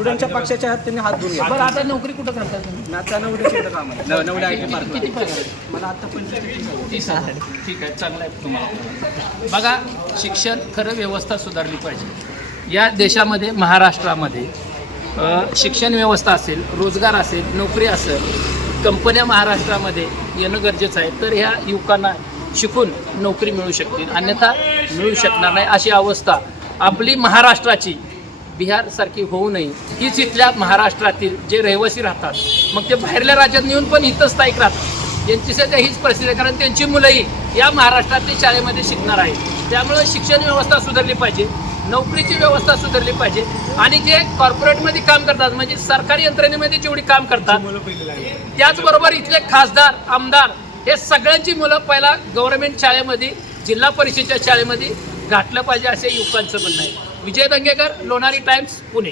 स्टुडंटच्या पक्षाच्या हात त्यांनी हात धुवून बरं, आता नोकरी कुठं करता तुम्ही? आता नवड्याच्या इथं काम आहे. नवड्या IT पार्क. किती पगार आहे? मला आता 25-30 30,000. ठीक आहे, चांगलं आहे तुम्हाला. बघा, शिक्षण खरं व्यवस्था सुधारली पाहिजे या देशामध्ये. महाराष्ट्रामध्ये शिक्षण व्यवस्था असेल, रोजगार असेल, नोकरी असेल, कंपन्या महाराष्ट्रामध्ये येणं गरजेचं आहे. तर ह्या युवकांना शिकून नोकरी मिळू शकतील, अन्यथा मिळू शकणार नाही. अशी अवस्था आपली महाराष्ट्राची बिहारसारखी होऊ नये हीच इथल्या महाराष्ट्रातील जे रहिवासी राहतात, मग ते बाहेरल्या राज्यात येऊन पण इथं स्थायिक राहतात, यांची सध्या हीच परिस्थिती आहे. कारण त्यांची मुलंही या महाराष्ट्रातल्या शाळेमध्ये शिकणार आहेत. त्यामुळे शिक्षण व्यवस्था सुधारली पाहिजे, नोकरीची व्यवस्था सुधारली पाहिजे. आणि जे कॉर्पोरेटमध्ये काम करतात, म्हणजे सरकारी यंत्रणेमध्ये जेवढी काम करतात, त्याचबरोबर इथले खासदार, आमदार हे सगळ्यांची मुलं पहिला गव्हर्नमेंट शाळेमध्ये, जिल्हा परिषदेच्या शाळेमध्ये घातलं पाहिजे, असे युवकांचं म्हणणं आहे. विजय दंगेकर, लोणारी टाइम्स, पुणे.